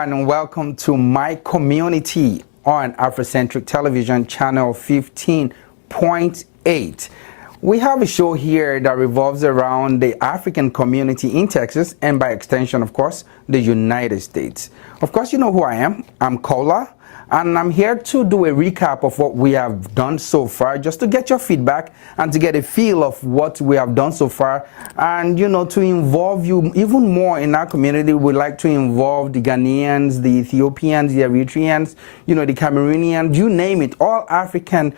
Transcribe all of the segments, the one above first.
everyone, and welcome to My Community on Afrocentric Television, channel 15.8. We have a show here that revolves around the African community in Texas and by extension, of course, the United States. Of course, you know who I am. I'm Kola, and I'm here to do a recap of what we have done so far, just to get your feedback and to get a feel of what we have done so far, and to involve you even more in our community. We like to involve the Ghanaians, the Ethiopians, the Eritreans, the Cameroonians, you name it, all African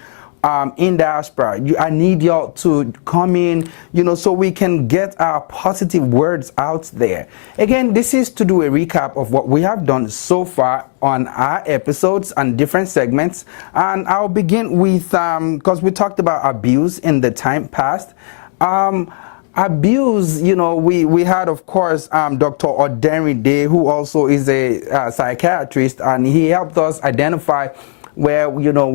in diaspora. I need y'all to come in, so we can get our positive words out there. Again, this is to do a recap of what we have done so far on our episodes and different segments. And I'll begin with, because we talked about abuse in the time past. Abuse, we had, of course, Dr. Oderinde, who also is a psychiatrist, and he helped us identify where, what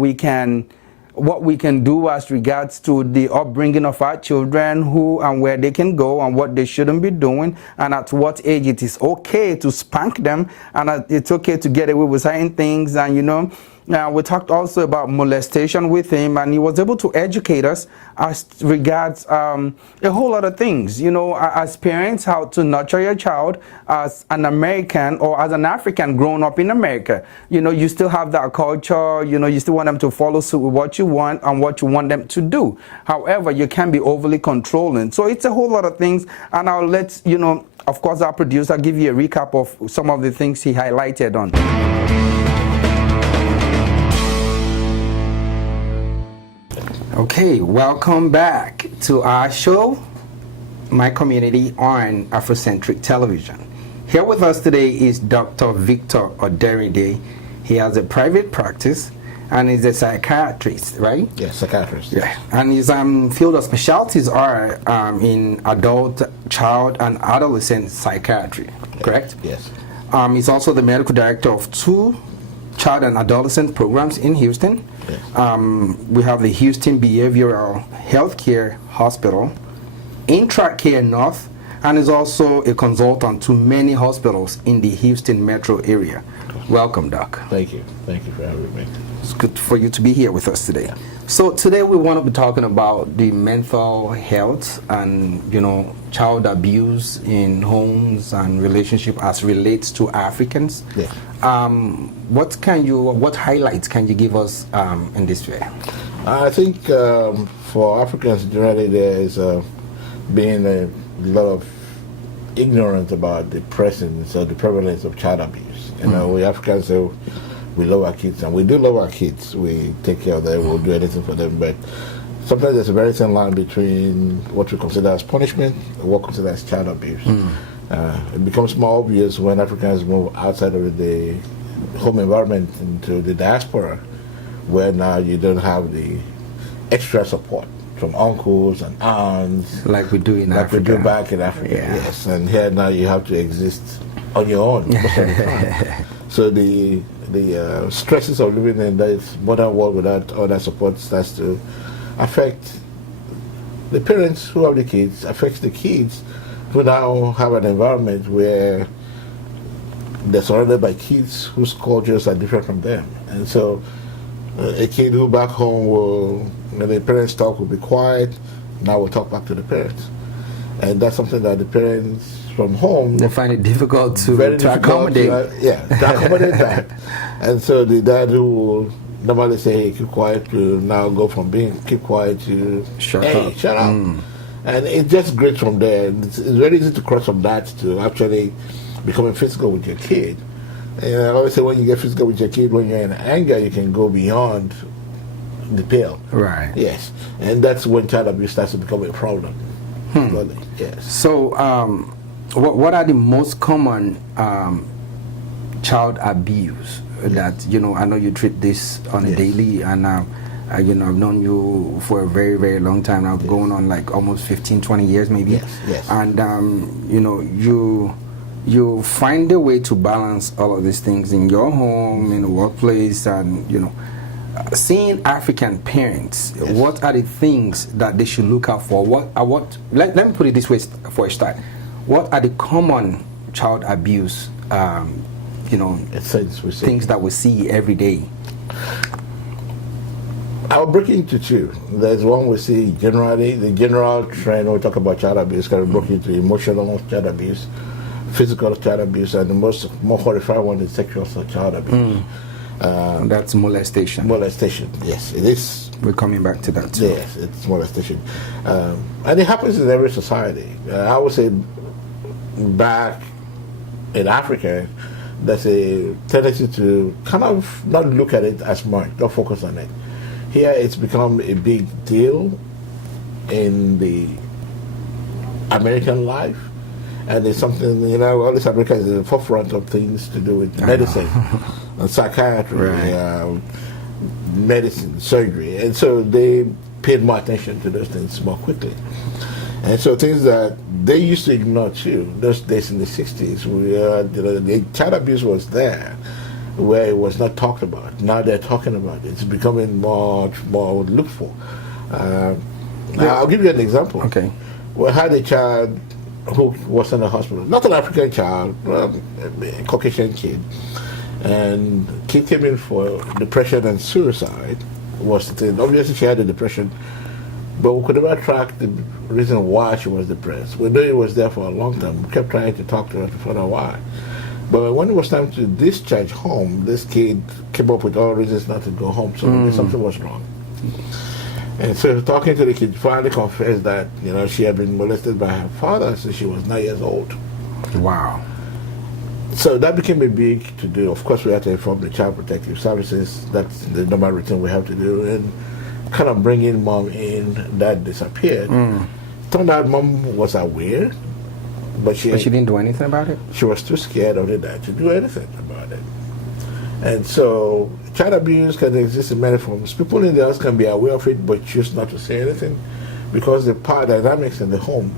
we can do as regards to the upbringing of our children, who and where they can go and what they shouldn't be doing, and at what age it is okay to spank them, and it's okay to get away with certain things. And we talked also about molestation with him, and he was able to educate us as regards a whole lot of things, as parents, how to nurture your child as an American or as an African grown up in America. You still have that culture, you still want them to follow suit with what you want and what you want them to do. However, you can be overly controlling. So it's a whole lot of things, and I'll let, of course, our producer give you a recap of some of the things he highlighted on. Okay, welcome back to our show, My Community on Afrocentric Television. Here with us today is Dr. Victor Oderinde. He has a private practice and is a psychiatrist, right? Yes, psychiatrist. Yeah, and his field of specialties are in adult, child, and adolescent psychiatry, correct? Yes. He's also the medical director of 2 child and adolescent programs in Houston. Yes. We have the Houston Behavioral Healthcare Hospital, IntraCare North, and is also a consultant to many hospitals in the Houston metro area. Welcome, Doc. Thank you. Thank you for having me. It's good for you to be here with us today. So today we want to be talking about the mental health and, child abuse in homes and relationship as relates to Africans. Yeah. What highlights can you give us in this way? I think for Africans generally there is been a lot of ignorance about the presence or the prevalence of child abuse. We Africans we love our kids, and we do love our kids. We take care of them, we'll do anything for them, but sometimes there's a very thin line between what we consider as punishment and what we consider as child abuse. It becomes more obvious when Africans move outside of the home environment into the diaspora, where now you don't have the extra support from uncles and aunts like we do in Africa. Like we do back in Africa, yeah. Yes. And here now you have to exist on your own most of the time. So the stresses of living in this modern world without all that support starts to affect the parents who have the kids, affects the kids who now have an environment where they're surrounded by kids whose cultures are different from them. And so a kid who back home will, when the parents talk, will be quiet, now will talk back to the parents. And that's something that the parents from home, they find it difficult to accommodate. To accommodate that. And so the dad who will normally say, hey, keep quiet, to now go from being keep quiet to shut up. And it just grades from there. It's very easy to cross from that to actually becoming physical with your kid. And I always say when you get physical with your kid, when you're in anger, you can go beyond the pale. Right. Yes. And that's when child abuse starts to become a problem. Yes. So, what are the most common child abuse that, I know you treat this on a daily, and I've known you for a very, very long time now, going on like almost 15, 20 years maybe. Yes. And, you find a way to balance all of these things in your home, in the workplace, and, seeing African parents, what are the things that they should look out for? Let me put it this way for a start. What are the common child abuse things that we see every day? I'll break into two. There's one we see generally, the general trend when we talk about child abuse, can be broken into emotional child abuse, physical child abuse, and the more horrifying one is sexual child abuse. That's molestation. Molestation, yes, it is. We're coming back to that too. Yes, it's molestation. And it happens in every society. I would say back in Africa, there's a tendency to kind of not look at it as much, not focus on it. Here it's become a big deal in the American life, and it's something, all this America is in the forefront of things to do with medicine and psychiatry, medicine, surgery, and so they paid more attention to those things more quickly. And so things that they used to ignore too, those days in the 60s, the child abuse was there, where it was not talked about. Now they're talking about it. It's becoming much more looked for. I'll give you an example. Okay. We had a child who was in the hospital, not an African child, a Caucasian kid, and kid came in for depression and suicide. Was the thing. Obviously she had a depression, but we could never track the reason why she was depressed. We knew it was there for a long time. We kept trying to talk to her to find out why. But when it was time to discharge home, this kid came up with all reasons not to go home, so something was wrong. And so talking to the kid, finally confessed that, she had been molested by her father since she was 9 years old. Wow. So that became a big to-do. Of course, we had to inform the Child Protective Services. That's the normal routine we have to do. And kind of bringing mom in, that disappeared. Turned out mom was aware, but she didn't do anything about it? She was too scared of the dad to do anything about it. And so child abuse can exist in many forms. People in the house can be aware of it but choose not to say anything, because the power dynamics in the home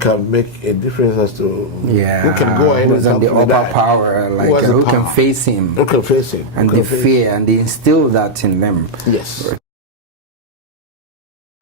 can make a difference as to who can go ahead who's and on the upper power, who can face him. Who can face him. And the fear, and they instill that in them. Yes.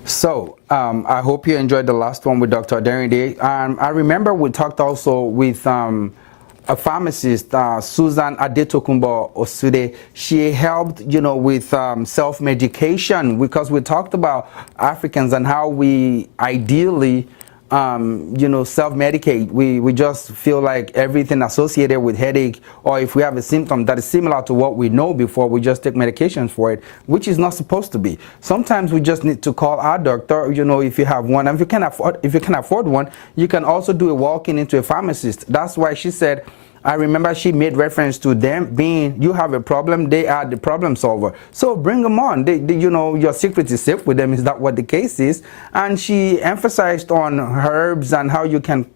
So, I hope you enjoyed the last one with Dr. Aderinde. I remember we talked also with a pharmacist, Susan Adetokunbo Osude. She helped, with self-medication, because we talked about Africans and how we ideally self-medicate. We just feel like everything associated with headache, or if we have a symptom that is similar to what we know before, we just take medications for it, which is not supposed to be. Sometimes we just need to call our doctor, if you have one. And if you can afford one, you can also do a walk-in into a pharmacist. That's why she said, I remember she made reference to them being, you have a problem, they are the problem solver. So bring them on. They, your secret is safe with them. Is that what the case is? And she emphasized on herbs and how you can,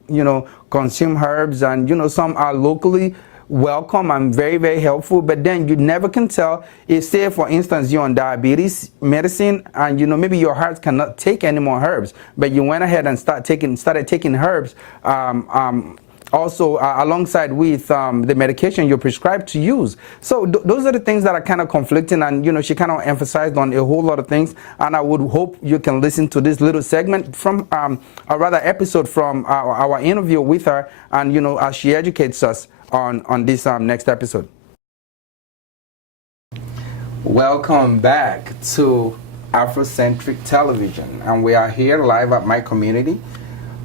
consume herbs. And, some are locally welcome and very, very helpful. But then you never can tell if, say, for instance, you're on diabetes medicine and, maybe your heart cannot take any more herbs. But you went ahead and started taking herbs. Also alongside with the medication you're prescribed to use. So those are the things that are kind of conflicting, and she kind of emphasized on a whole lot of things, and I would hope you can listen to this little segment from a rather episode from our interview with her, and as she educates us on this next episode. Welcome back to Afrocentric Television, and we are here live at my community.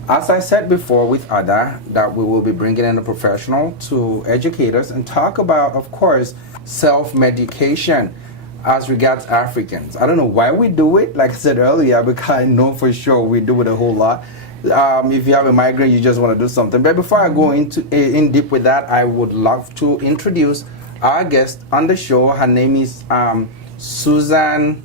As I said before with Ada, that we will be bringing in a professional to educate us and talk about, of course, self-medication as regards Africans. I don't know why we do it, like I said earlier, because I know for sure we do it a whole lot. If you have a migraine, you just want to do something. But before I go in deep with that, I would love to introduce our guest on the show. Her name is Susan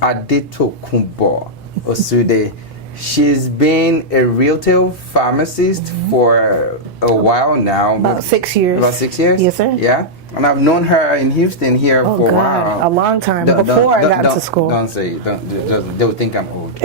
Adetokunbo Osude. She's been a retail pharmacist for a while now. About 6 years. About 6 years? Yes, sir. Yeah. And I've known her in Houston here for a while. A long time. Before I got to school. Don't say it. They'll think I'm old.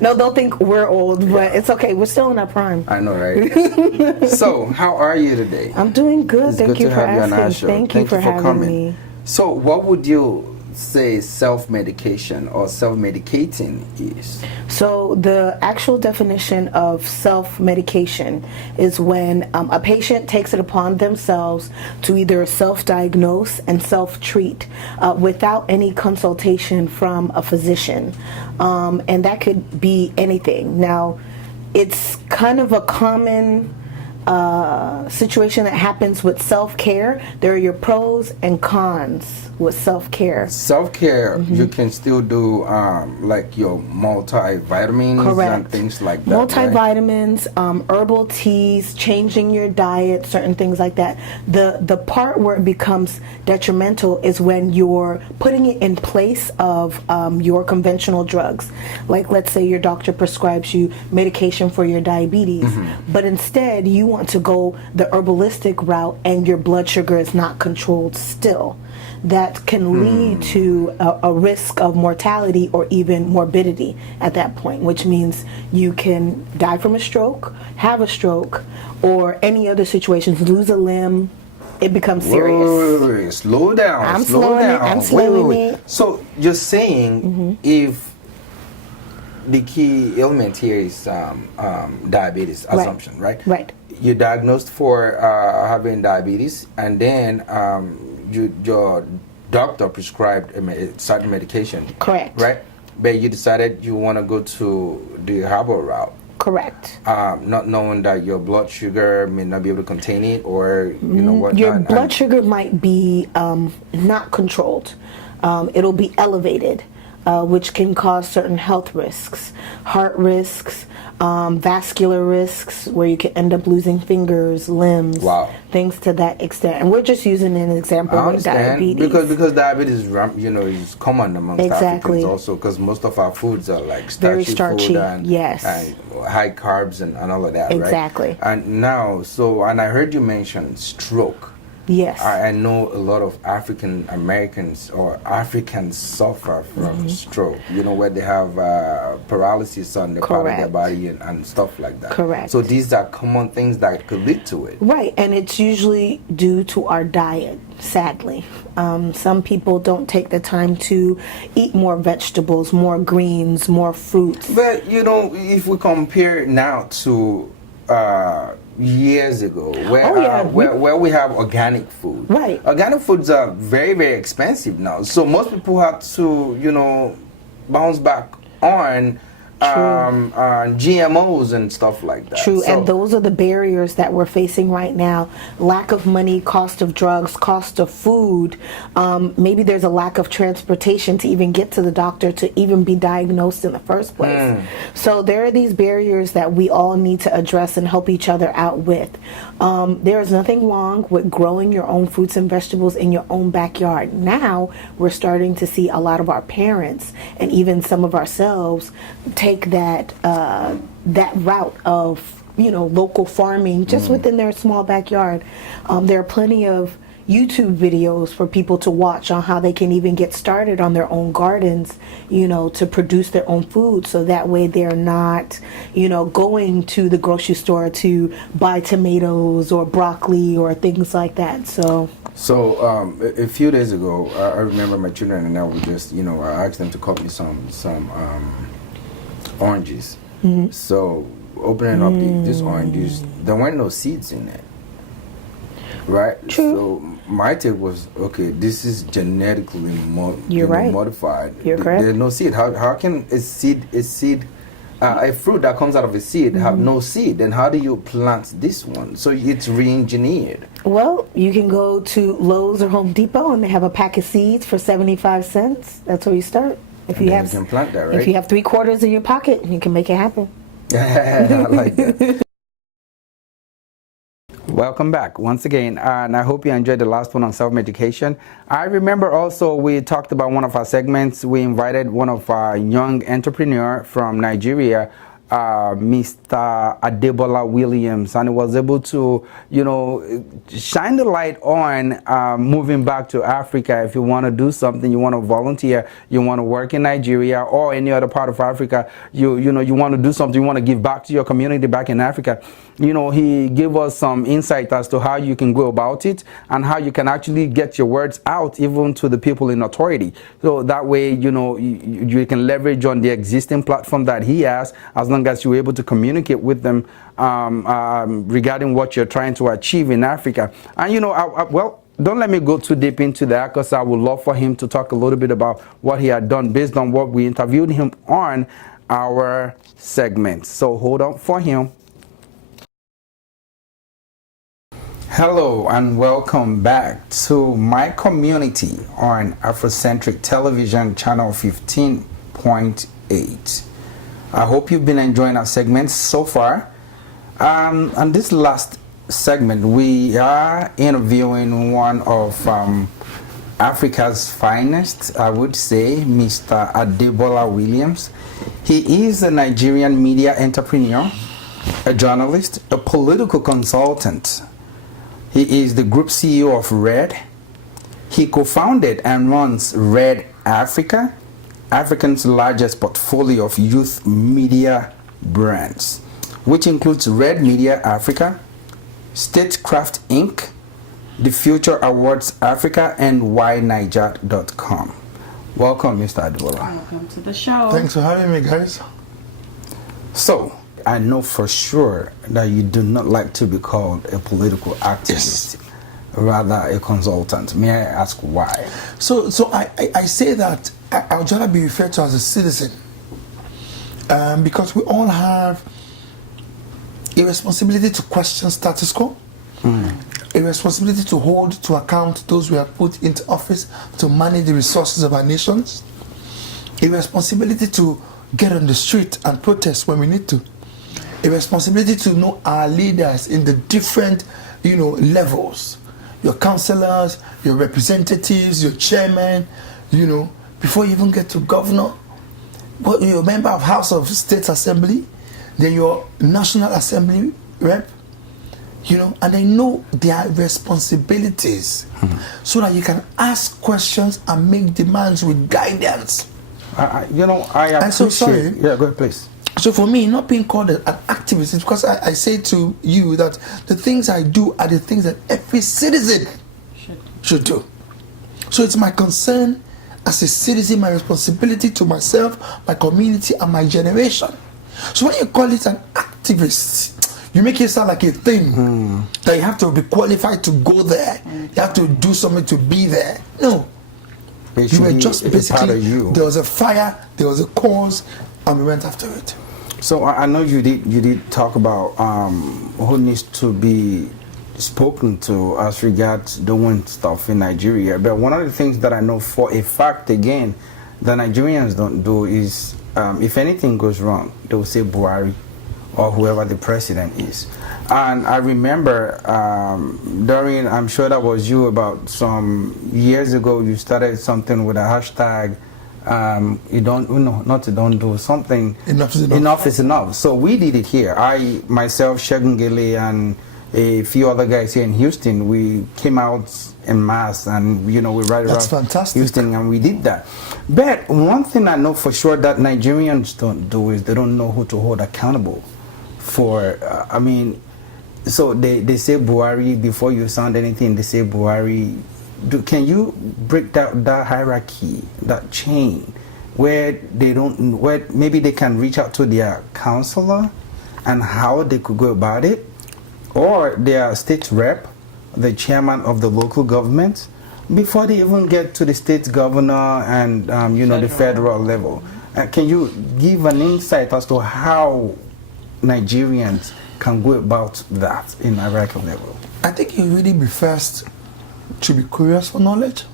No, they'll think we're old, but it's okay. We're still in our prime. I know, right? So, how are you today? I'm doing good. It's Thank good you to for have you on our asking. show. Thank you for having coming. me. So, what would you say self-medication or self-medicating is? So the actual definition of self-medication is when a patient takes it upon themselves to either self-diagnose and self-treat without any consultation from a physician. And that could be anything. Now, it's kind of a common situation that happens with self-care. There are your pros and cons with self-care. Self-care, you can still do like your multivitamins Correct. and things like that. Right? Multivitamins, herbal teas, changing your diet, certain things like that. The part where it becomes detrimental is when you're putting it in place of your conventional drugs. Like, let's say your doctor prescribes you medication for your diabetes, but instead you want to go the herbalistic route and your blood sugar is not controlled still. That can lead to a risk of mortality or even morbidity at that point, which means you can die from a stroke, have a stroke, or any other situations, lose a limb. It becomes serious. Wait. Slow down. I'm slow slowing it, down. I'm slowing it. So you're saying if the key ailment here is diabetes assumption, right? Right. You're diagnosed for having diabetes, and then your doctor prescribed a certain medication. Correct. Right? But you decided you want to go to the herbal route. Correct. Not knowing that your blood sugar may not be able to contain it, or you know what? Your blood sugar might be not controlled. It'll be elevated, which can cause certain health risks, heart risks, vascular risks, where you can end up losing fingers, limbs, things to that extent. And we're just using an example with diabetes. Because diabetes, is common amongst Africans also, because most of our foods are like very starchy, food and high carbs and all of that, exactly. Right? And now, and I heard you mention stroke. Yes. I know a lot of African Americans or Africans suffer from stroke, where they have paralysis on the part of their body and stuff like that. Correct. So these are common things that could lead to it. Right, and it's usually due to our diet, sadly. Some people don't take the time to eat more vegetables, more greens, more fruits. But, if we compare now to years ago, where we have organic food. Right. Organic foods are very, very expensive now. So most people have to, bounce back on GMOs and stuff like that. True, So, and those are the barriers that we're facing right now. Lack of money, cost of drugs, cost of food. Maybe there's a lack of transportation to even get to the doctor, to even be diagnosed in the first place. So there are these barriers that we all need to address and help each other out with. There is nothing wrong with growing your own fruits and vegetables in your own backyard. Now we're starting to see a lot of our parents and even some of ourselves take that route of local farming just within their small backyard. There are plenty of YouTube videos for people to watch on how they can even get started on their own gardens, to produce their own food, so that way they're not, going to the grocery store to buy tomatoes or broccoli or things like that. So a few days ago, I remember my children and I were just, I asked them to cut me some oranges. So opening up these oranges, there weren't no seeds in it, right? True. So my take was, okay, this is genetically modified. You're correct. There's no seed. How can a fruit that comes out of a seed have no seed? Then how do you plant this one? So it's re-engineered. Well, you can go to Lowe's or Home Depot and they have a pack of seeds for 75 cents. That's where you start. If you can plant that, right? If you have 3/4 in your pocket, you can make it happen. I like that. Welcome back once again, and I hope you enjoyed the last one on self-medication. I remember also we talked about one of our segments. We invited one of our young entrepreneur from Nigeria, Mr. Adebola Williams, and he was able to, shine the light on moving back to Africa. If you want to do something, you want to volunteer, you want to work in Nigeria or any other part of Africa, you want to do something, you want to give back to your community back in Africa. He gave us some insight as to how you can go about it and how you can actually get your words out even to the people in authority. So that way, you can leverage on the existing platform that he has, as long as you're able to communicate with them regarding what you're trying to achieve in Africa. And, well, don't let me go too deep into that, because I would love for him to talk a little bit about what he had done based on what we interviewed him on our segment. So hold on for him. Hello and welcome back to my community on Afrocentric Television channel 15.8. I hope you've been enjoying our segments so far. On this last segment, we are interviewing one of Africa's finest, I would say, Mr. Adebola Williams. He is a Nigerian media entrepreneur, a journalist, a political consultant. He is the group CEO of RED. He co-founded and runs RED Africa, Africa's largest portfolio of youth media brands, which includes RED Media Africa, Statecraft Inc., The Future Awards Africa, and whyniger.com. Welcome, Mr. Adebola. Welcome to the show. Thanks for having me, guys. So, I know for sure that you do not like to be called a political activist, Yes. rather a consultant. May I ask why? So I say that I would rather be referred to as a citizen, because we all have a responsibility to question status quo, a responsibility to hold to account those we have put into office to manage the resources of our nations, a responsibility to get on the street and protest when we need to, a responsibility to know our leaders in the different, levels, your councillors, your representatives, your chairman, before you even get to governor, but you're a member of House of State Assembly, then your National Assembly rep, and they know their responsibilities so that you can ask questions and make demands with guidance. I appreciate. I'm so sorry. Yeah, go ahead, please. So for me, not being called an activist is because I say to you that the things I do are the things that every citizen should do. So it's my concern as a citizen, my responsibility to myself, my community, and my generation. So when you call it an activist, you make it sound like a thing that you have to be qualified to go there. You have to do something to be there. No. You were just basically, there was a fire, there was a cause, and we went after it. So I know you did talk about who needs to be spoken to as regards doing stuff in Nigeria. But one of the things that I know for a fact, again, the Nigerians don't do is, if anything goes wrong, they will say Buhari or whoever the president is. And I remember I'm sure that was you, about some years ago, you started something with a hashtag, enough is enough. So we did it here. I, myself, Shegun Gele, and a few other guys here in Houston, we came out en masse, and we right around Houston, and we did that. But one thing I know for sure that Nigerians don't do is they don't know who to hold accountable for. So they say Buhari before you sound anything. They say Buhari. Can you break down that hierarchy, that chain, where maybe they can reach out to their counselor and how they could go about it, or their state rep, the chairman of the local government, before they even get to the state governor and the federal level? Can you give an insight as to how Nigerians can go about that in hierarchical level? I think you really be first to be curious for knowledge,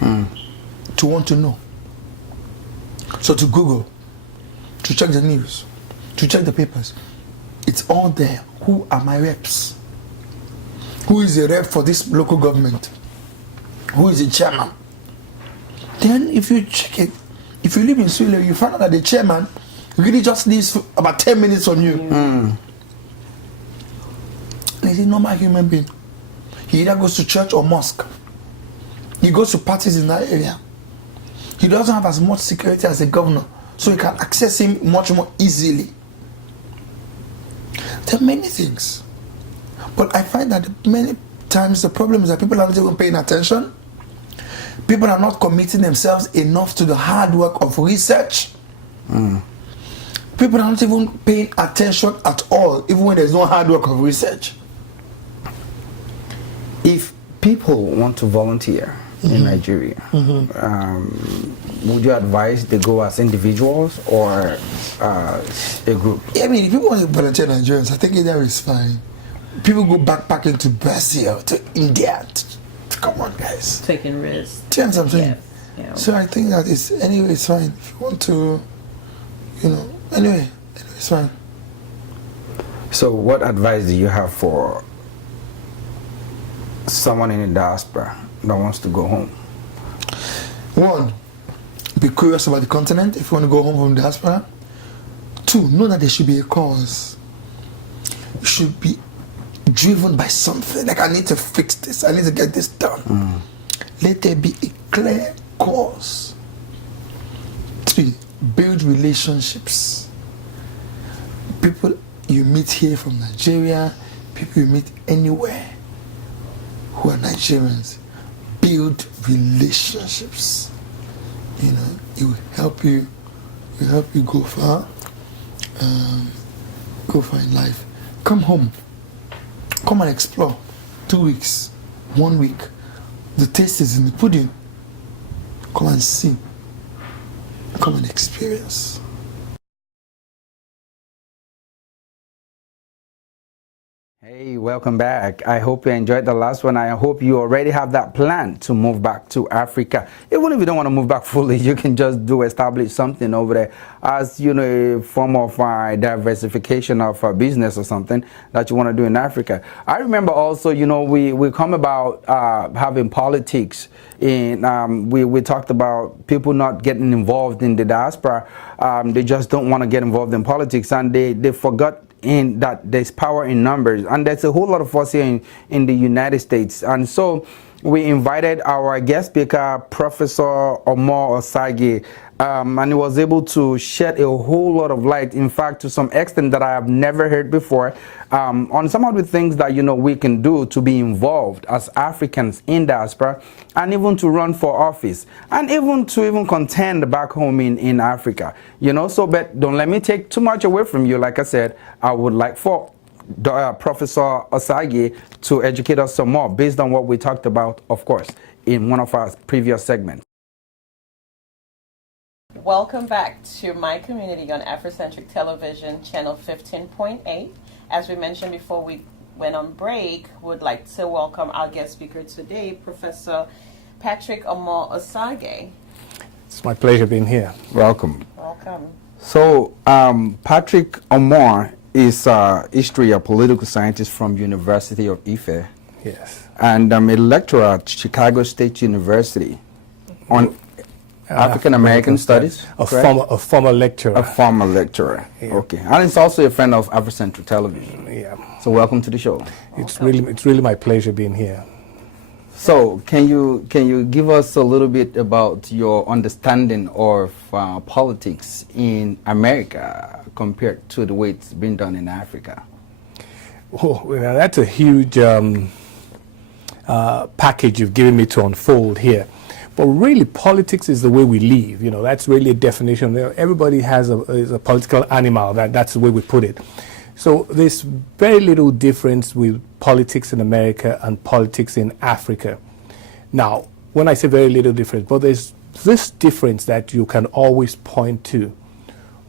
to want to know. So to Google, to check the news, to check the papers. It's all there. Who are my reps? Who is the rep for this local government? Who is the chairman? Then if you check it, if you live in Sweden, you find out that the chairman really just lives about 10 minutes from you. And he's a normal human being. He either goes to church or mosque. He goes to parties in that area. He doesn't have as much security as a governor, so you can access him much more easily. There are many things. But I find that many times the problem is that people are not even paying attention. People are not committing themselves enough to the hard work of research. People are not even paying attention at all, even when there's no hard work of research. If people want to volunteer in Nigeria, would you advise they go as individuals or a group? I mean, if people want to volunteer Nigerians, I think India is fine. People go backpacking to Brazil, to India. Come on, guys. Taking risks. Do you understand what I'm saying? Yes. Yeah. So I think that it's fine. If you want to, anyway, it's fine. So what advice do you have for someone in the diaspora that wants to go home? One, be curious about the continent if you want to go home from diaspora. Two, know that there should be a cause. You should be driven by something. Like, I need to fix this. I need to get this done. Let there be a clear cause. Three, build relationships. People you meet here from Nigeria, people you meet anywhere who are Nigerians, build relationships. It will help you go far in life. Come home, come and explore. 2 weeks, 1 week, the taste is in the pudding. Come and see, come and experience. Hey, welcome back. I hope you enjoyed the last one. I hope you already have that plan to move back to Africa. Even if you don't want to move back fully, you can just establish something over there as, a form of diversification of business or something that you want to do in Africa. I remember also, we come about having politics. We talked about people not getting involved in the diaspora. They just don't want to get involved in politics, and they forgot in that there's power in numbers, and there's a whole lot of us here in the United States. And so we invited our guest speaker, Professor Omor Osagie, and he was able to shed a whole lot of light, in fact, to some extent that I have never heard before, on some of the things that we can do to be involved as Africans in diaspora, and even to run for office, and even to contend back home in Africa. So but don't let me take too much away from you. Like I said, I would like for Professor Osagie to educate us some more based on what we talked about, of course, in one of our previous segments. Welcome back to My Community on Afrocentric Television, channel 15.8. As we mentioned before we went on break, would like to welcome our guest speaker today, Professor Patrick Omor Osagie. It's my pleasure being here. Welcome. Welcome. So, Patrick Omor is a history and political scientist from University of Ife. Yes. And I'm a lecturer at Chicago State University on African American Studies. A former lecturer. A former lecturer. Yeah. Okay. And it's also a friend of Afrocentric Television. Yeah. So welcome to the show. It's really my pleasure being here. So can you give us a little bit about your understanding of politics in America compared to the way it's been done in Africa? Oh, well, that's a huge package you've given me to unfold here. But really, politics is the way we live. That's really a definition. Everybody is a political animal. That's the way we put it. So there's very little difference with politics in America and politics in Africa. Now, when I say very little difference, but there's this difference that you can always point to.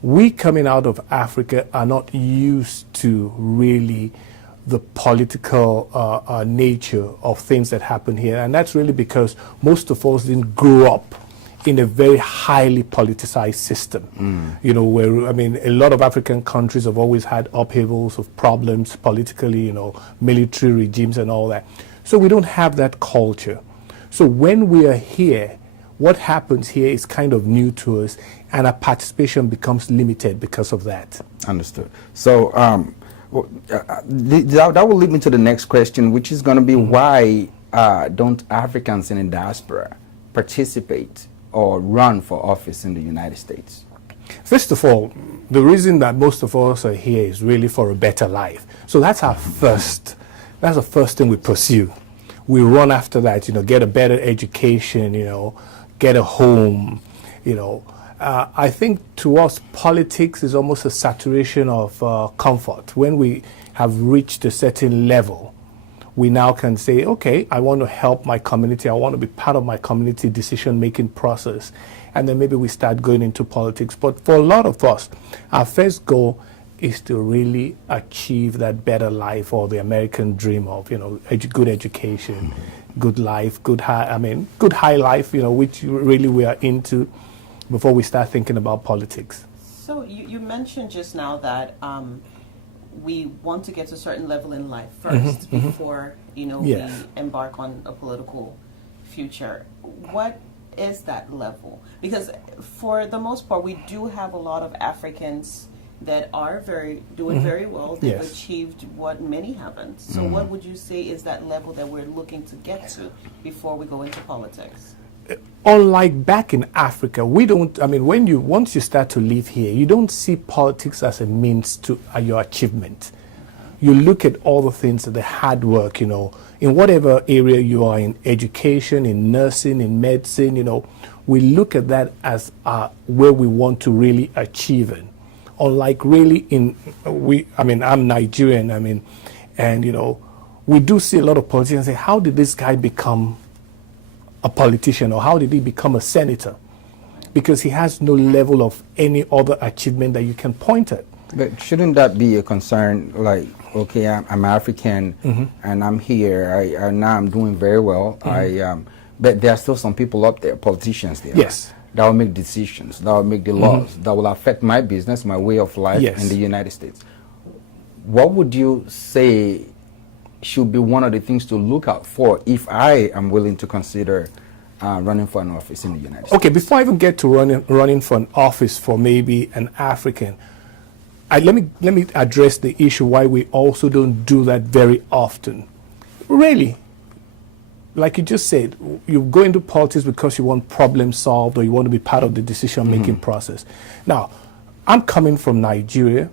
We coming out of Africa are not used to really the political nature of things that happen here. And that's really because most of us didn't grow up in a very highly politicized system. Where, a lot of African countries have always had upheavals of problems politically, military regimes and all that. So we don't have that culture. So when we are here, what happens here is kind of new to us, and our participation becomes limited because of that. Understood. So that will lead me to the next question, which is going to be why don't Africans in the diaspora participate or run for office in the United States? First of all, the reason that most of us are here is really for a better life. So that's the first thing we pursue. We run after that, get a better education, get a home, I think to us, politics is almost a saturation of comfort. When we have reached a certain level, we now can say, okay, I want to help my community. I want to be part of my community decision-making process. And then maybe we start going into politics. But for a lot of us, our first goal is to really achieve that better life, or the American dream of, good education, good life, good high life, which really we are into before we start thinking about politics. So you mentioned just now that we want to get to a certain level in life first before Yes. we embark on a political future. What is that level? Because for the most part, we do have a lot of Africans that are doing very well. They've Yes. achieved what many haven't. So what would you say is that level that we're looking to get to before we go into politics? Unlike back in Africa, we don't, once you start to live here, you don't see politics as a means to your achievement. You look at all the things, the hard work, in whatever area you are, in education, in nursing, in medicine, we look at that as where we want to really achieve it. Unlike really I'm Nigerian, and we do see a lot of politicians say, how did this guy become a politician, or how did he become a senator? Because he has no level of any other achievement that you can point at. But shouldn't that be a concern? Like, okay, I'm African and I'm here. Now I'm doing very well. But there are still some people up there, politicians there. Yes. That will make decisions. That will make the laws. That will affect my business, my way of life Yes. in the United States. What would you say should be one of the things to look out for if I am willing to consider running for an office in the United States? Okay, before I even get to running for an office for maybe an African, let me address the issue why we also don't do that very often. Really, like you just said, you go into politics because you want problems solved, or you want to be part of the decision-making process. Now, I'm coming from Nigeria.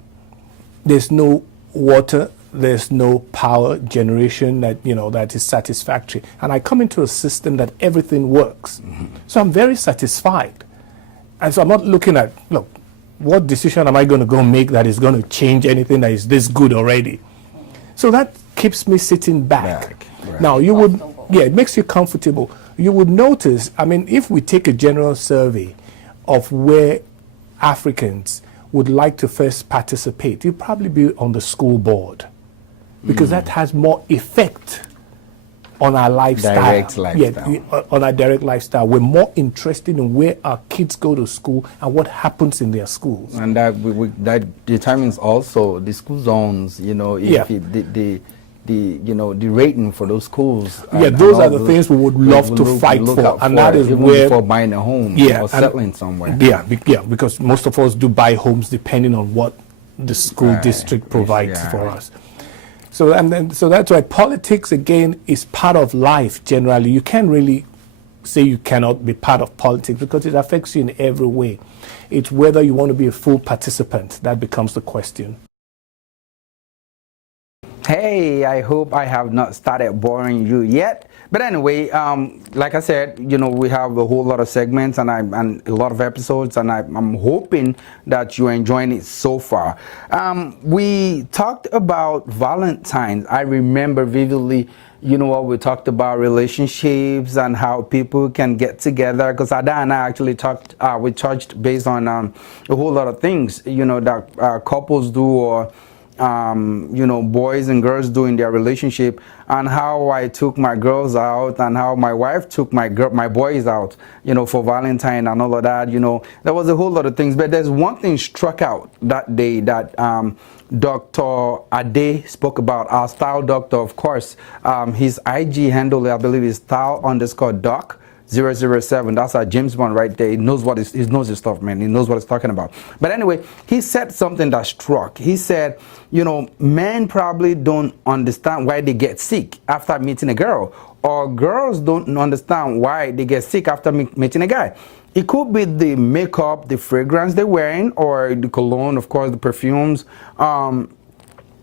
There's no water, there's no power generation that is satisfactory. And I come into a system that everything works. So I'm very satisfied. And so I'm not looking at, look, what decision am I going to go make that is going to change anything that is this good already? So that keeps me sitting back. Right. Now, it makes you comfortable. You would notice, if we take a general survey of where Africans would like to first participate, you'd probably be on the school board, because that has more effect on our lifestyle. Direct lifestyle. Yeah, on our direct lifestyle. We're more interested in where our kids go to school and what happens in their schools. And that determines also the school zones, the rating for those schools. Those are the things we would love to fight for, and that is even where, before buying a home or settling somewhere. Yeah, because most of us do buy homes depending on what the school district provides for us. So that's why politics again is part of life. Generally, you can't really say you cannot be part of politics because it affects you in every way. It's whether you want to be a full participant that becomes the question. Hey, I hope I have not started boring you yet. But anyway, like I said, we have a whole lot of segments and a lot of episodes, and I'm hoping that you're enjoying it so far. We talked about Valentine's. I remember vividly, we talked about relationships and how people can get together, because Ada and I actually we touched based on a whole lot of things, that couples do, or boys and girls do in their relationship, and how I took my girls out and how my wife took my boys out, for Valentine and all of that. There was a whole lot of things, but there's one thing struck out that day that Dr. Ade spoke about, our style doctor, of course. His IG handle, I believe, is style_doc. 007. That's our James Bond right there. He knows he knows his stuff, man. He knows what he's talking about. But anyway, he said something that struck. He said, you know, men probably don't understand why they get sick after meeting a girl, or girls don't understand why they get sick after meeting a guy. It could be the makeup, the fragrance they're wearing, or the cologne, of course, the perfumes.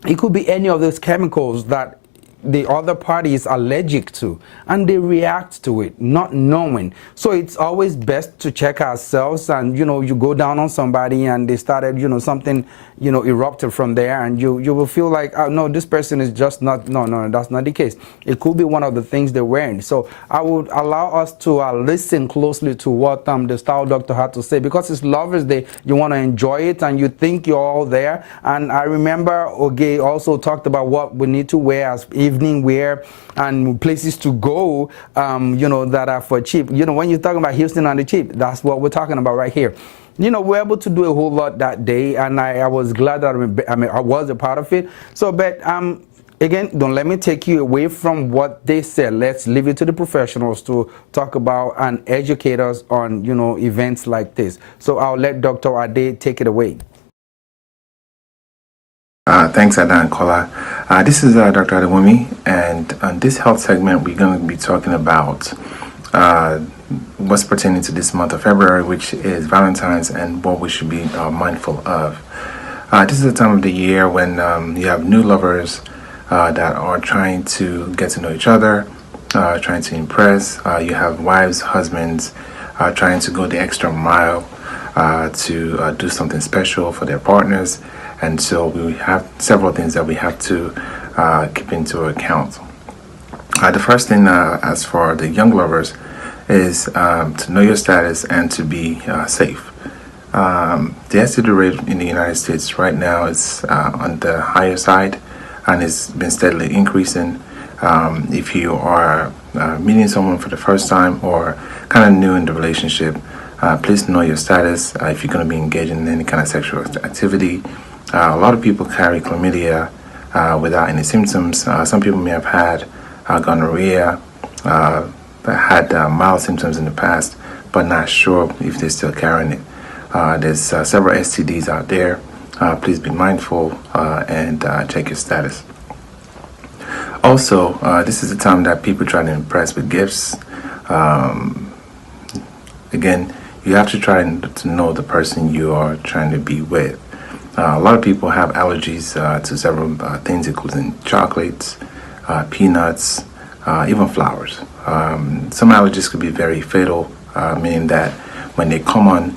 It could be any of those chemicals that the other party is allergic to, and they react to it not knowing. So it's always best to check ourselves. And you know, you go down on somebody and they started, you know, something, you know, erupted from there, and you will feel like, oh no, this person is just not, no, that's not the case. It could be one of the things they're wearing. So I would allow us to listen closely to what the Style Doctor had to say, because it's Lovers Day. You want to enjoy it and you think you're all there. And I remember Oge also talked about what we need to wear as evening wear and places to go, you know, that are for cheap. You know, when you're talking about Houston on the cheap, that's what we're talking about right here. You know, we're able to do a whole lot that day, and I was glad that I was a part of it. So, but again, don't let me take you away from what they said. Let's leave it to the professionals to talk about and educate us on, you know, events like this. So I'll let Dr. Ade take it away. Thanks, Adan Kola. This is Dr. Adewumi, and on this health segment, we're going to be talking about what's pertaining to this month of February, which is Valentine's, and what we should be mindful of. This is the time of the year when you have new lovers that are trying to get to know each other, trying to impress. You have wives, husbands trying to go the extra mile to do something special for their partners. And so we have several things that we have to keep into account. The first thing, as for the young lovers, is to know your status and to be safe. The STD rate in the United States right now is on the higher side, and it's been steadily increasing. If you are meeting someone for the first time or kind of new in the relationship, please know your status. If you're going to be engaging in any kind of sexual activity, a lot of people carry chlamydia without any symptoms. Some people may have had gonorrhea, had mild symptoms in the past, but not sure if they're still carrying it. There's several STDs out there. Please be mindful and check your status. Also, this is the time that people try to impress with gifts. Again, you have to try to know the person you are trying to be with. A lot of people have allergies to several things, including chocolates, peanuts, even flowers. Some allergies could be very fatal, meaning that when they come on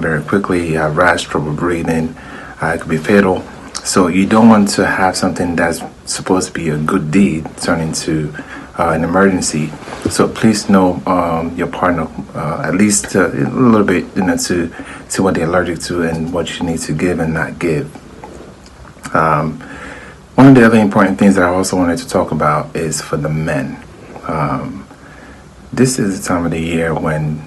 very quickly. You have rash, trouble breathing. It could be fatal. So you don't want to have something that's supposed to be a good deed turn into an emergency. So please know your partner at least a little bit, you know, to see what they're allergic to and what you need to give and not give. One of the other important things that I also wanted to talk about is for the men. This is the time of the year when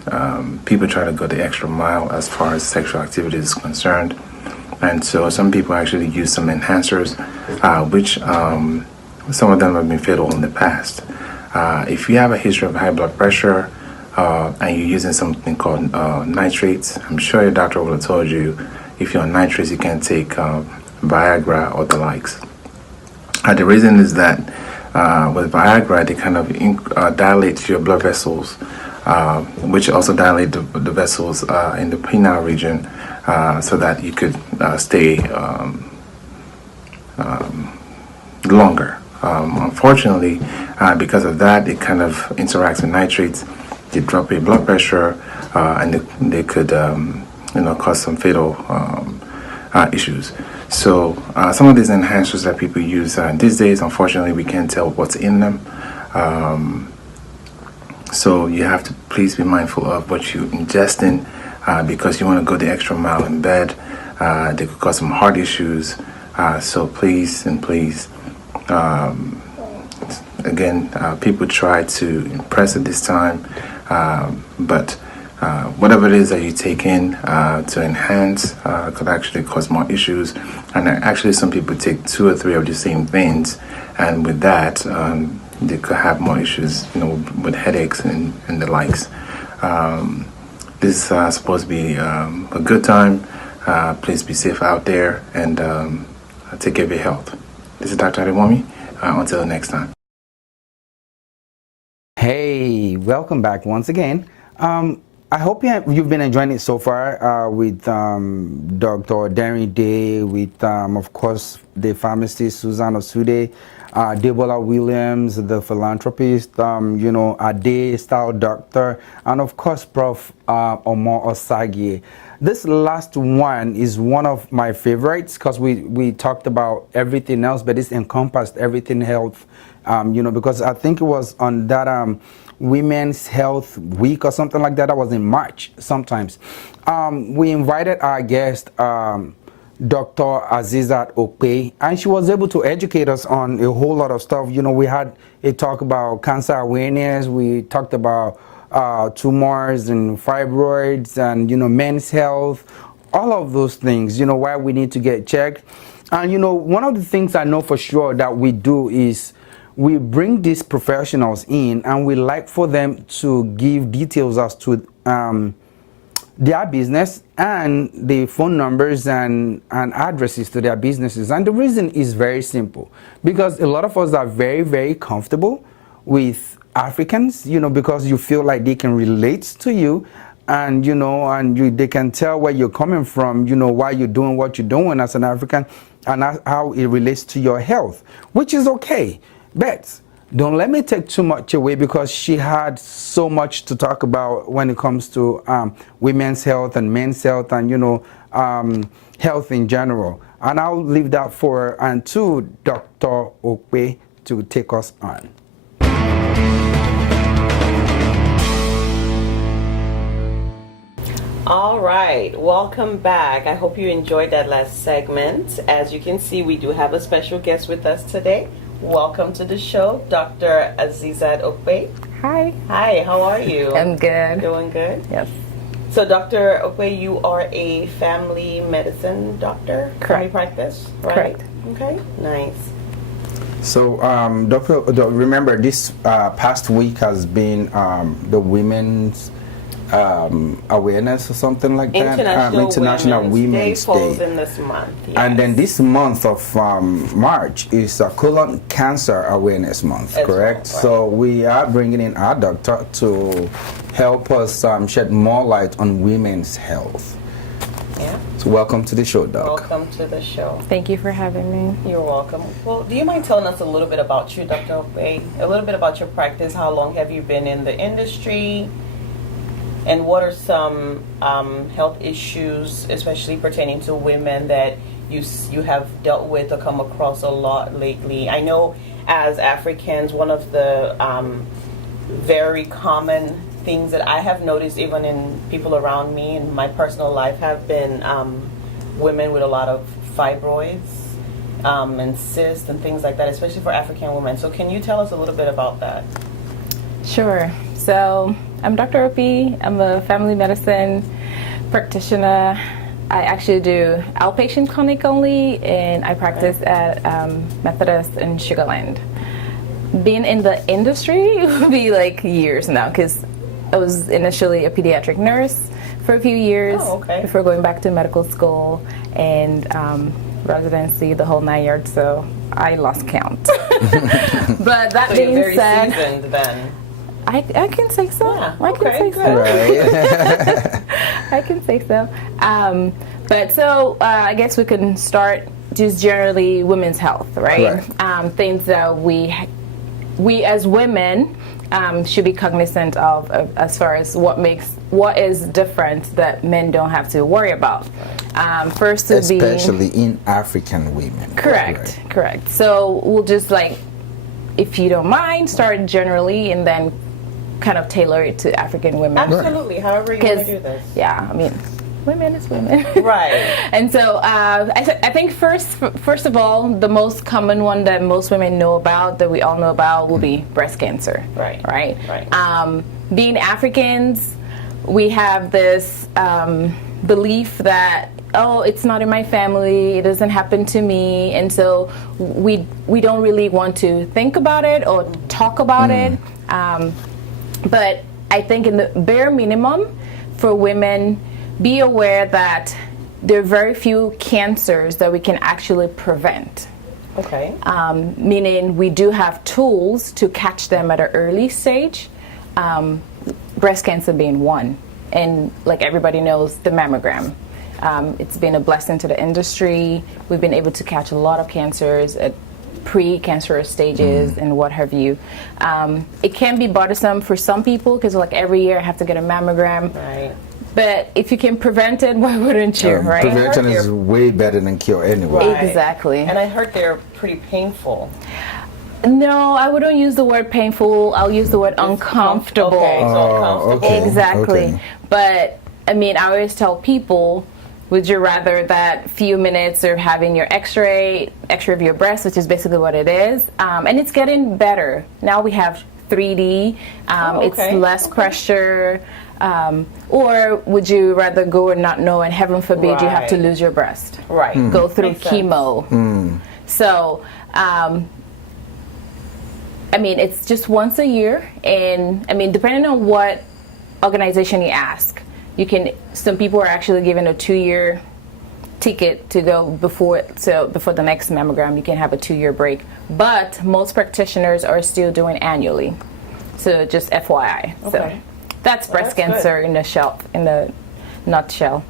people try to go the extra mile as far as sexual activity is concerned. And so some people actually use some enhancers, which some of them have been fatal in the past. If you have a history of high blood pressure and you're using something called nitrates, I'm sure your doctor will have told you if you're on nitrates, you can't take Viagra or the likes. The reason is that with Viagra, they kind of dilate your blood vessels, which also dilate the vessels in the penile region, so that you could stay longer. Unfortunately, because of that, it kind of interacts with nitrates. They drop your blood pressure, and they could, cause some fatal issues. So some of these enhancers that people use these days, unfortunately, we can't tell what's in them. So you have to please be mindful of what you ingest in, because you want to go the extra mile in bed. They could cause some heart issues. So please, again, people try to impress at this time, but whatever it is that you take in to enhance could actually cause more issues. And actually, some people take 2 or 3 of the same things, and with that, they could have more issues, with headaches and the likes. This is supposed to be a good time. Please be safe out there and take care of your health. This is Dr. Adewumi. Until next time. Hey, welcome back once again. I hope you've been enjoying it so far with Dr. Darren Day, with, of course, the pharmacist Susan Osude, Debola Williams, the philanthropist, a day-style doctor, and, of course, Prof. Omar Osagie. This last one is one of my favorites because we talked about everything else, but this encompassed everything health, because I think it was on that Women's Health Week or something like that. That was in March sometimes. We invited our guest, Dr. Asisat Okpe, and she was able to educate us on a whole lot of stuff. We had a talk about cancer awareness. We talked about tumors and fibroids and, men's health, all of those things, why we need to get checked. And, one of the things I know for sure that we do is we bring these professionals in and we like for them to give details as to their business and the phone numbers and addresses to their businesses. And the reason is very simple, because a lot of us are very, very comfortable with Africans, because you feel like they can relate to you and, they can tell where you're coming from, why you're doing what you're doing as an African and how it relates to your health, which is okay. But don't let me take too much away, because she had so much to talk about when it comes to women's health and men's health and, health in general. And I'll leave that for and to Dr. Okpe to take us on. All right, welcome back. I hope you enjoyed that last segment. As you can see, we do have a special guest with us today. Welcome to the show, Dr. Asisat Okpe. Hi. Hi, how are you? I'm good. Doing good? Yes. So, Dr. Okpe, you are a family medicine doctor? Correct. Family practice, right? Correct. Okay, nice. So, remember, this past week has been the Women's Awareness or something like that. International Women's Day falls in this month. Yes. And then this month of March is Colon Cancer Awareness Month, As correct? well, right. So we are bringing in our doctor to help us shed more light on women's health. Yeah. So welcome to the show, Doc. Welcome to the show. Thank you for having me. You're welcome. Well, do you mind telling us a little bit about you, Dr. Okpe? A little bit about your practice. How long have you been in the industry? And what are some health issues, especially pertaining to women, that you have dealt with or come across a lot lately? I know as Africans, one of the very common things that I have noticed, even in people around me in my personal life, have been women with a lot of fibroids and cysts and things like that, especially for African women. So can you tell us a little bit about that? Sure. So I'm Dr. Okpe. I'm a family medicine practitioner. I actually do outpatient clinic only, and I practice at Methodist in Sugar Land. Being in the industry would be like years now, because I was initially a pediatric nurse for a few years before going back to medical school and residency, the whole 9 yards. So I lost count. But that So being you're very said, seasoned then. I can say so. Yeah, I can say so. Right. I can say so. But so I guess we can start just generally women's health, right? Things that we as women should be cognizant of as far as what is different that men don't have to worry about. First to be Especially in African women. Correct. So we'll just, like, if you don't mind, start generally and then kind of tailor it to African women. Absolutely, however you want to do this. Yeah, I mean, women is women. Right. And so I think first of all, the most common one that most women know about, that we all know about, will be breast cancer. Right. Being Africans, we have this belief that, oh, it's not in my family, it doesn't happen to me, and so we don't really want to think about it or talk about it. But I think in the bare minimum for women, be aware that there are very few cancers that we can actually prevent. Okay. Meaning we do have tools to catch them at an early stage, breast cancer being one. And like everybody knows, the mammogram. It's been a blessing to the industry. We've been able to catch a lot of cancers at pre-cancerous stages and what have you. It can be bothersome for some people because like every year I have to get a mammogram. Right. But if you can prevent it, why wouldn't you, right? Prevention is way better than cure anyway. Right. Exactly. And I heard they're pretty painful. No, I wouldn't use the word painful. I'll use the word uncomfortable. Okay, so uncomfortable. okay. Exactly. Okay. But I mean, I always tell people, would you rather that few minutes of having your x-ray of your breast, which is basically what it is, and it's getting better. Now we have 3D. It's less pressure. Or would you rather go and not know, and heaven forbid you have to Right. lose your breast? Right. Go through Makes sense. chemo. So, I mean, it's just once a year, and I mean, depending on what organization you ask, you can. Some people are actually given a 2-year ticket to go before the next mammogram. You can have a 2-year break, but most practitioners are still doing annually. So just FYI. So Okay. that's breast that's cancer in the nutshell.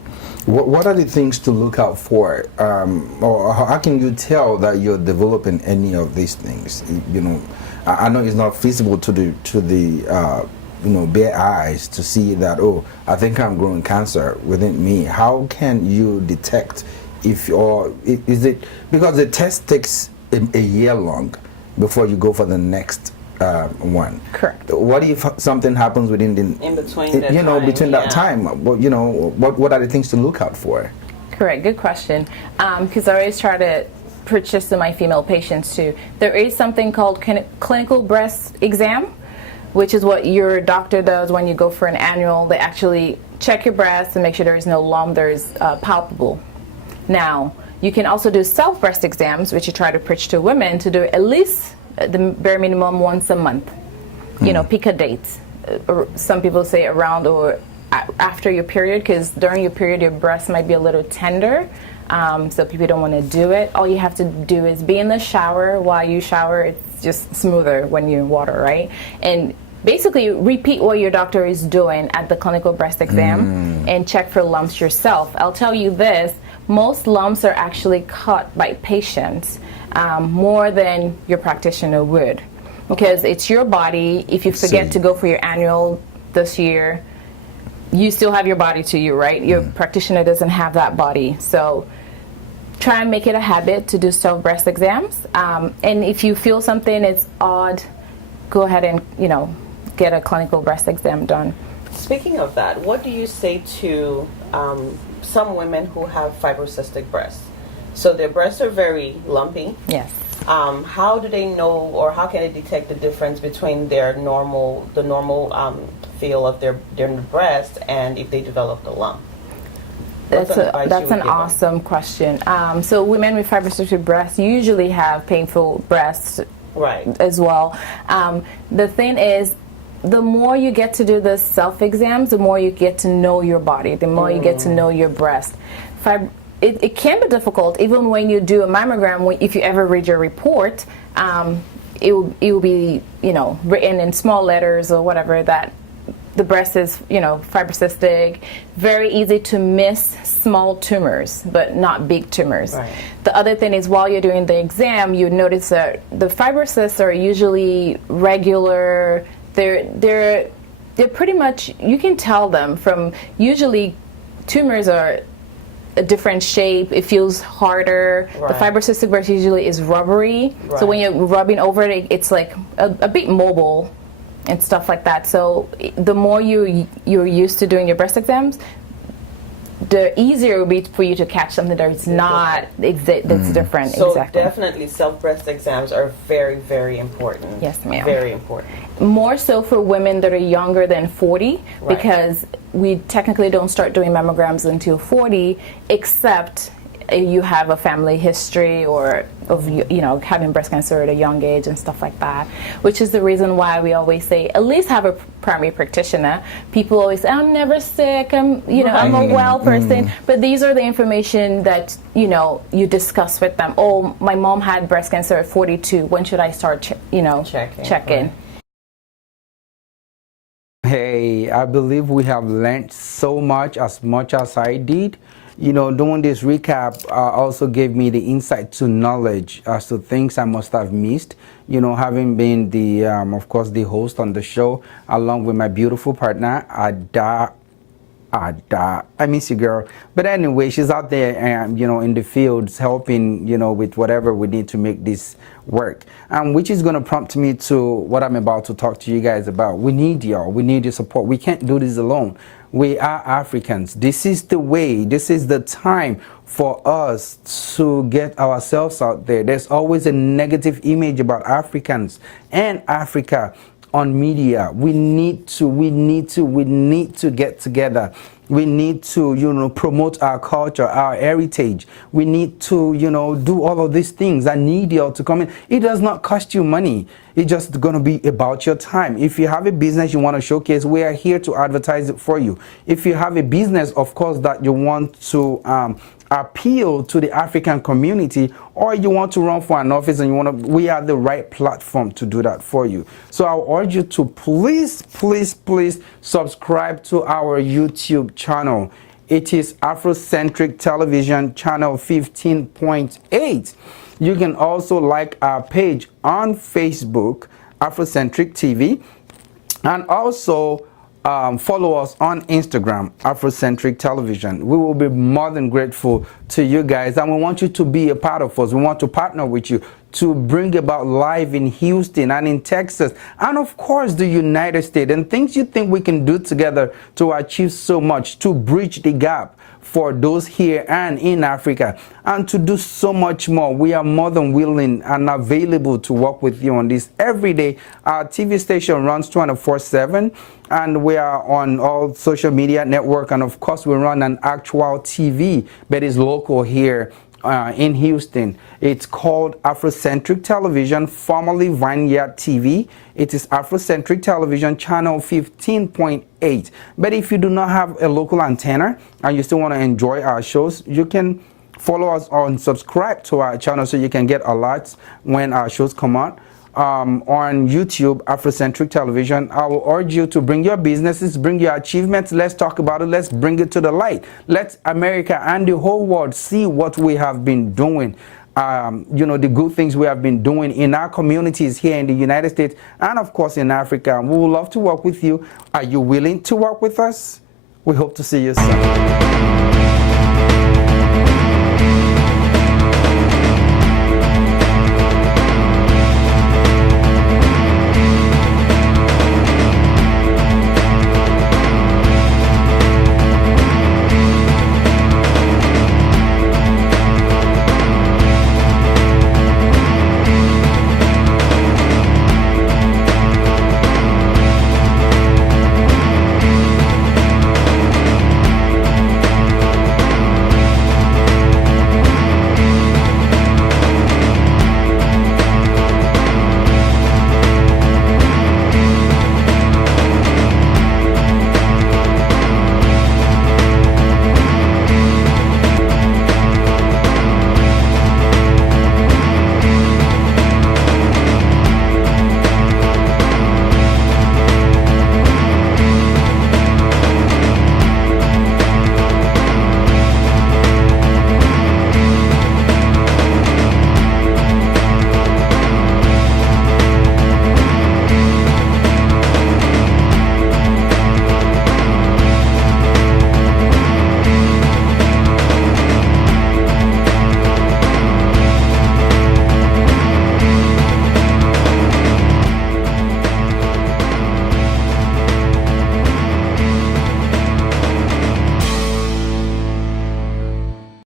What are the things to look out for, or how can you tell that you're developing any of these things? You know, I know it's not feasible to the bare eyes to see that. Oh, I think I'm growing cancer within me. How can you detect if is it because the test takes a year long before you go for the next one? Correct. What if something happens within the In between that between time, that time? Well, what are the things to look out for? Correct. Good question. Because I always try to preach this to my female patients too. There is something called clinical breast exam, which is what your doctor does when you go for an annual. They actually check your breast and make sure there is no lump, there is palpable. Now, you can also do self-breast exams, which you try to preach to women to do at least the bare minimum once a month. You know, pick a date. Some people say around or after your period, because during your period your breast might be a little tender, so people don't want to do it. All you have to do is be in the shower. While you shower, it's just smoother when you're in water, right? And basically repeat what your doctor is doing at the clinical breast exam and check for lumps yourself. I'll tell you this, most lumps are actually caught by patients more than your practitioner would, because it's your body. If you forget to go for your annual this year, you still have your body to you, right? Your practitioner doesn't have that body. So try and make it a habit to do self-breast exams. And if you feel something is odd, go ahead and, get a clinical breast exam done. Speaking of that, what do you say to some women who have fibrocystic breasts? So their breasts are very lumpy. Yes. How do they know, or how can they detect the difference between the normal feel of their breast and if they develop the lump? That's an awesome question. So women with fibrocystic breasts usually have painful breasts, right, as well. The thing is, the more you get to do the self-exams, the more you get to know your body, the more you get to know your breast. It can be difficult, even when you do a mammogram. If you ever read your report, it will be written in small letters or whatever that the breast is fibrocystic. Very easy to miss small tumors, but not big tumors. Right. The other thing is, while you're doing the exam, you notice that the fibrocysts are usually regular. They're pretty much, you can tell them from, usually tumors are a different shape. It feels harder. Right. The fibrocystic breast usually is rubbery. Right. So when you're rubbing over it, it's like a bit mobile and stuff like that. So the more you're used to doing your breast exams, the easier it will be for you to catch something that's that's different. So exactly. definitely self-breast exams are very, very important. Yes, ma'am. Very important. More so for women that are younger than 40, Right. because we technically don't start doing mammograms until 40, except you have a family history or of having breast cancer at a young age and stuff like that, which is the reason why we always say at least have a primary practitioner. People always say, I'm never sick, I'm a well person, but these are the information that you discuss with them. Oh, my mom had breast cancer at 42, when should I start checking? Right. Hey, I believe we have learned so much as I did. Doing this recap also gave me the insight to knowledge as to things I must have missed. Having been the, of course, the host on the show, along with my beautiful partner, Ada. I miss you, girl. But anyway, she's out there, in the fields helping, with whatever we need to make this work. Which is going to prompt me to what I'm about to talk to you guys about. We need y'all. We need your support. We can't do this alone. We are Africans. This is the way. This is the time for us to get ourselves out there. There's always a negative image about Africans and Africa on media. We need to get together. We need to, promote our culture, our heritage. We need to, do all of these things. I need y'all to come in. It does not cost you money. It's just going to be about your time. If you have a business you want to showcase, we are here to advertise it for you. If you have a business, of course, that you want to appeal to the African community, or you want to run for an office and we are the right platform to do that for you. So I'll urge you to please subscribe to our YouTube channel. It is Afrocentric Television channel 15.8. You can also like our page on Facebook, Afrocentric TV, and also follow us on Instagram, Afrocentric Television. We will be more than grateful to you guys, and we want you to be a part of us. We want to partner with you to bring about live in Houston and in Texas, and of course the United States, and things you think we can do together to achieve so much, to bridge the gap for those here and in Africa, and to do so much more. We are more than willing and available to work with you on this every day. Our TV station runs 24/7, and we are on all social media network, and of course we run an actual TV that is local here in Houston. It's called Afrocentric Television, formerly Vineyard TV. It is Afrocentric Television channel 15.8. But if you do not have a local antenna and you still want to enjoy our shows, you can follow us and subscribe to our channel so you can get alerts when our shows come out. On YouTube, Afrocentric Television. I will urge you to bring your businesses, bring your achievements. Let's talk about it. Let's bring it to the light. Let America and the whole world see what we have been doing. The good things we have been doing in our communities here in the United States and, of course, in Africa. We would love to work with you. Are you willing to work with us? We hope to see you soon.